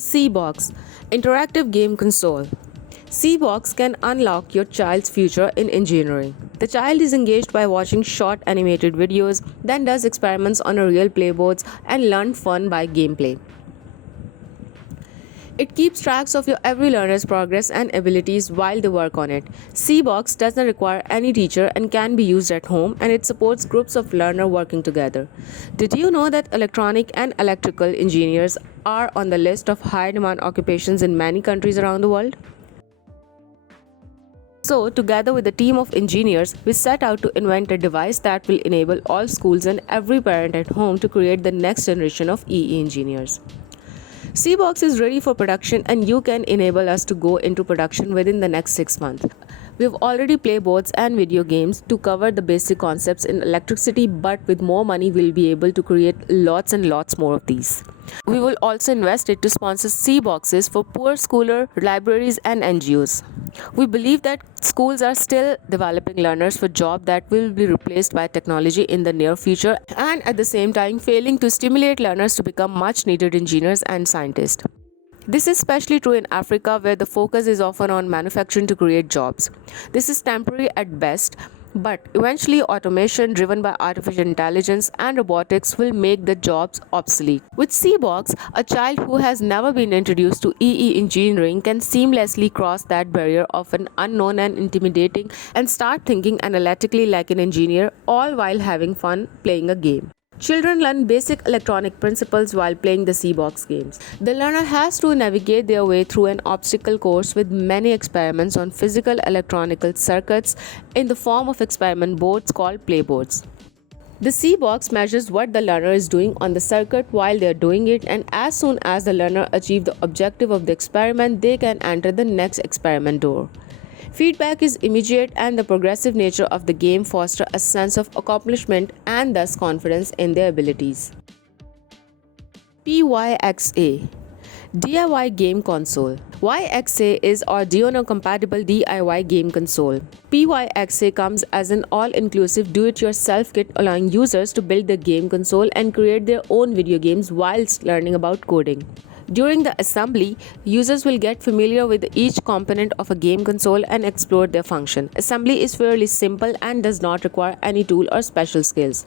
C-Box, Interactive Game Console. C-Box can unlock your child's future in engineering. The child is engaged by watching short animated videos, then does experiments on a real playboards and learn fun by gameplay. It keeps tracks of your every learner's progress and abilities while they work on it. C-Box doesn't require any teacher and can be used at home, and it supports groups of learners working together. Did you know that electronic and electrical engineers are on the list of high demand occupations in many countries around the world? So, together with a team of engineers, we set out to invent a device that will enable all schools and every parent at home to create the next generation of EE engineers. C-Box is ready for production, and you can enable us to go into production within the next 6 months. We have already playboards and video games to cover the basic concepts in electricity, but with more money we'll be able to create lots and lots more of these. We will also invest it to sponsor C-Boxes for poor schooler, libraries and NGOs. We believe that schools are still developing learners for jobs that will be replaced by technology in the near future, and at the same time failing to stimulate learners to become much needed engineers and scientists. This is especially true in Africa, where the focus is often on manufacturing to create jobs. This is temporary at best, but eventually automation driven by artificial intelligence and robotics will make the jobs obsolete. With C-Box, a child who has never been introduced to EE engineering can seamlessly cross that barrier of an unknown and intimidating and start thinking analytically like an engineer, all while having fun playing a game. Children learn basic electronic principles while playing the C-Box games. The learner has to navigate their way through an obstacle course with many experiments on physical electronical circuits in the form of experiment boards called playboards. The C-Box measures what the learner is doing on the circuit while they are doing it, and as soon as the learner achieves the objective of the experiment, they can enter the next experiment door. Feedback is immediate, and the progressive nature of the game fosters a sense of accomplishment and thus confidence in their abilities. PYXA DIY Game Console. YXA is Arduino-compatible DIY game console. PYXA comes as an all-inclusive do-it-yourself kit allowing users to build the game console and create their own video games whilst learning about coding. During the assembly, users will get familiar with each component of a game console and explore their function. Assembly is fairly simple and does not require any tool or special skills.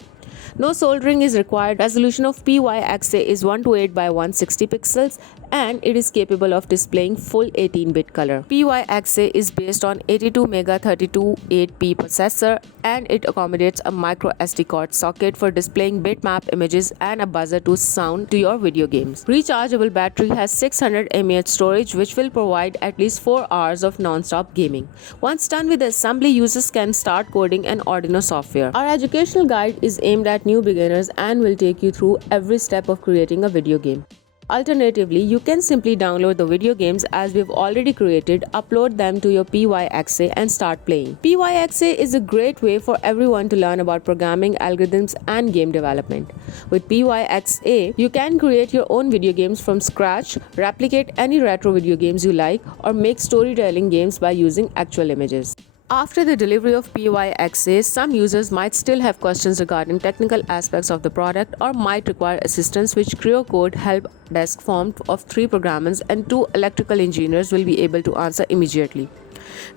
No soldering is required. Resolution of PYXA is 128 by 160 pixels, and it is capable of displaying full 18-bit color. PYXA is based on 82 mega 32.8p processor, and it accommodates a micro SD card socket for displaying bitmap images and a buzzer to sound to your video games. Rechargeable battery has 600 mAh storage, which will provide at least 4 hours of non-stop gaming. Once done with the assembly, users can start coding an Arduino software. Our educational guide is aimed at new beginners and will take you through every step of creating a video game. Alternatively, you can simply download the video games as we've already created, upload them to your PYXA and start playing. PYXA is a great way for everyone to learn about programming, algorithms and game development. With PYXA, you can create your own video games from scratch, replicate any retro video games you like, or make storytelling games by using actual images. After the delivery of PYXA, some users might still have questions regarding technical aspects of the product or might require assistance, which Creo Code Help Desk formed of 3 programmers and 2 electrical engineers will be able to answer immediately.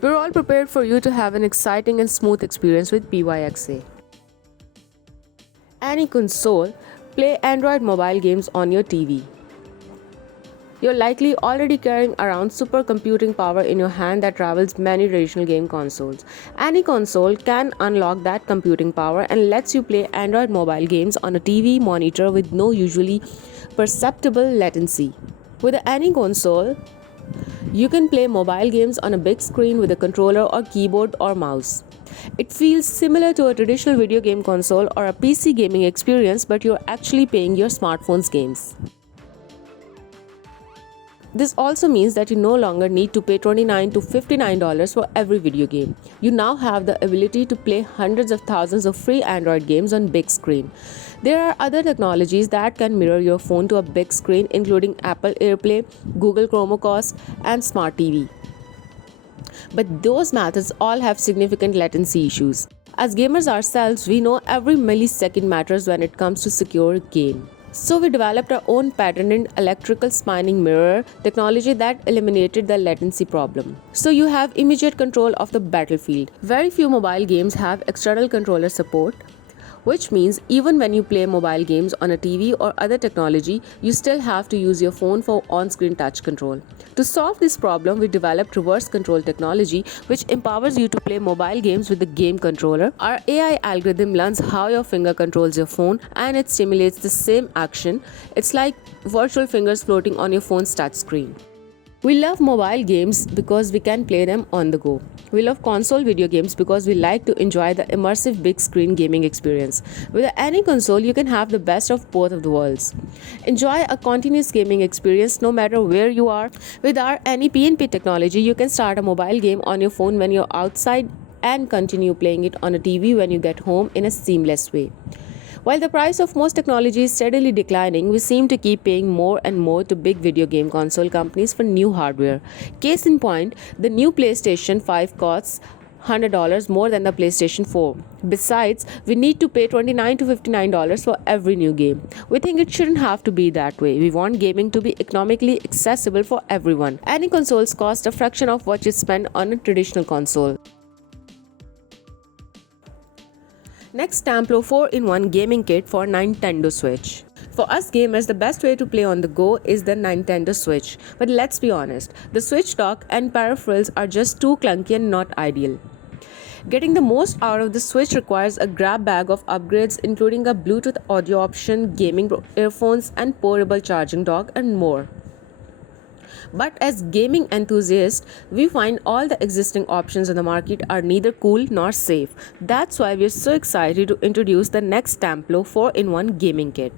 We're all prepared for you to have an exciting and smooth experience with PYXA. Any console, play Android mobile games on your TV. You're likely already carrying around supercomputing power in your hand that rivals many traditional game consoles. Any console can unlock that computing power and lets you play Android mobile games on a TV monitor with no usually perceptible latency. With any console, you can play mobile games on a big screen with a controller or keyboard or mouse. It feels similar to a traditional video game console or a PC gaming experience, but you're actually playing your smartphone's games. This also means that you no longer need to pay $29 to $59 for every video game. You now have the ability to play hundreds of thousands of free Android games on big screen. There are other technologies that can mirror your phone to a big screen, including Apple AirPlay, Google Chromecast, and Smart TV. But those methods all have significant latency issues. As gamers ourselves, we know every millisecond matters when it comes to secure game. So we developed our own patented electrical spinning mirror technology that eliminated the latency problem. So you have immediate control of the battlefield. Very few mobile games have external controller support, which means even when you play mobile games on a TV or other technology, you still have to use your phone for on-screen touch control. To solve this problem, we developed reverse control technology, which empowers you to play mobile games with the game controller. Our AI algorithm learns how your finger controls your phone and it simulates the same action. It's like virtual fingers floating on your phone's touch screen. We love mobile games because we can play them on the go. We love console video games because we like to enjoy the immersive big screen gaming experience. With any console, you can have the best of both of the worlds. Enjoy a continuous gaming experience no matter where you are. With our any PNP technology, you can start a mobile game on your phone when you're outside and continue playing it on a TV when you get home in a seamless way. While the price of most technology is steadily declining, we seem to keep paying more and more to big video game console companies for new hardware. Case in point, the new PlayStation 5 costs $100 more than the PlayStation 4. Besides, we need to pay $29 to $59 for every new game. We think it shouldn't have to be that way. We want gaming to be economically accessible for everyone. Any consoles cost a fraction of what you spend on a traditional console. Next, Tamplo 4-in-1 gaming kit for Nintendo Switch. For us gamers, the best way to play on the go is the Nintendo Switch. But let's be honest, the Switch dock and peripherals are just too clunky and not ideal. Getting the most out of the Switch requires a grab bag of upgrades including a Bluetooth audio option, gaming earphones and portable charging dock and more. But as gaming enthusiasts, we find all the existing options on the market are neither cool nor safe. That's why we're so excited to introduce the next Tamplo 4-in-1 gaming kit.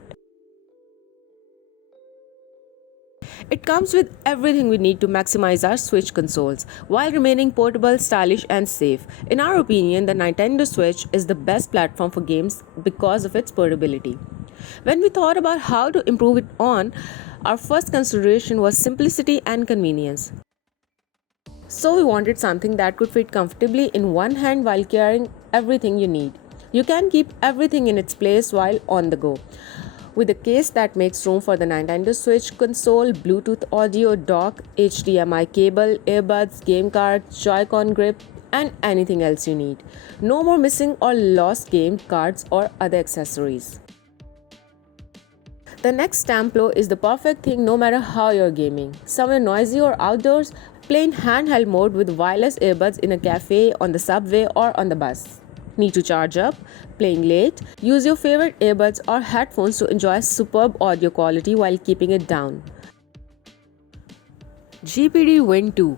It comes with everything we need to maximize our Switch consoles, while remaining portable, stylish and safe. In our opinion, the Nintendo Switch is the best platform for games because of its portability. When we thought about how to improve it on, our first consideration was simplicity and convenience. So we wanted something that could fit comfortably in one hand while carrying everything you need. You can keep everything in its place while on the go. With a case that makes room for the Nintendo Switch console, Bluetooth audio dock, HDMI cable, earbuds, game card, Joy-Con grip, and anything else you need. No more missing or lost game cards or other accessories. The next Tamplo is the perfect thing no matter how you're gaming. Somewhere noisy or outdoors, play in handheld mode with wireless earbuds in a cafe, on the subway or on the bus. Need to charge up? Playing late? Use your favorite earbuds or headphones to enjoy superb audio quality while keeping it down. GPD Win 2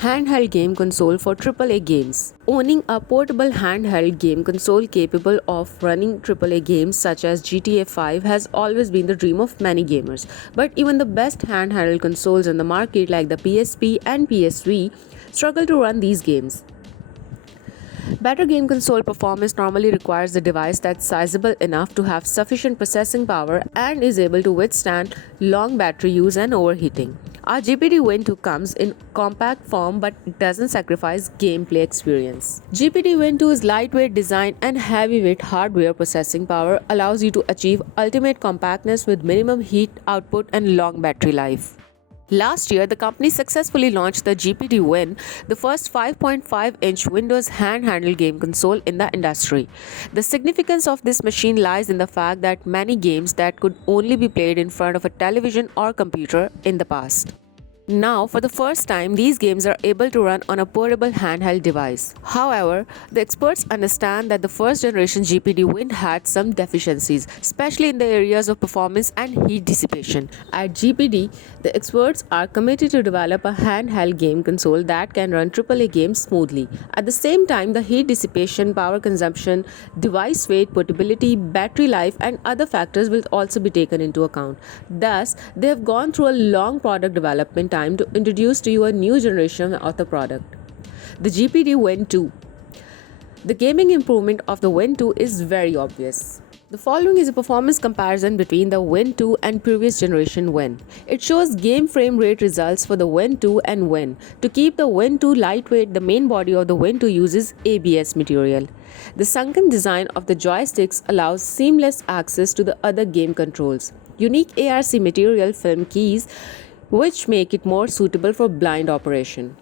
handheld game console for AAA games. Owning a portable handheld game console capable of running AAA games such as GTA 5 has always been the dream of many gamers. But even the best handheld consoles on the market like the PSP and PSV struggle to run these games. Better game console performance normally requires a device that's sizable enough to have sufficient processing power and is able to withstand long battery use and overheating. Our GPD Win 2 comes in compact form but it doesn't sacrifice gameplay experience. GPD Win 2's lightweight design and heavyweight hardware processing power allows you to achieve ultimate compactness with minimum heat output and long battery life. Last year, the company successfully launched the GPD Win, the first 5.5-inch Windows handheld game console in the industry. The significance of this machine lies in the fact that many games that could only be played in front of a television or computer in the past. Now, for the first time, these games are able to run on a portable handheld device. However, the experts understand that the first generation GPD Win had some deficiencies, especially in the areas of performance and heat dissipation. At GPD, the experts are committed to develop a handheld game console that can run AAA games smoothly. At the same time, the heat dissipation, power consumption, device weight, portability, battery life, and other factors will also be taken into account. Thus, they have gone through a long product development time to introduce to you a new generation of the product, the GPD Win 2. The gaming improvement of the Win 2 is very obvious. The following is a performance comparison between the Win 2 and previous generation Win. It shows game frame rate results for the Win 2 and Win. To keep the Win 2 lightweight, the main body of the Win 2 uses ABS material. The sunken design of the joysticks allows seamless access to the other game controls. Unique ARC material film keys which make it more suitable for blind operation.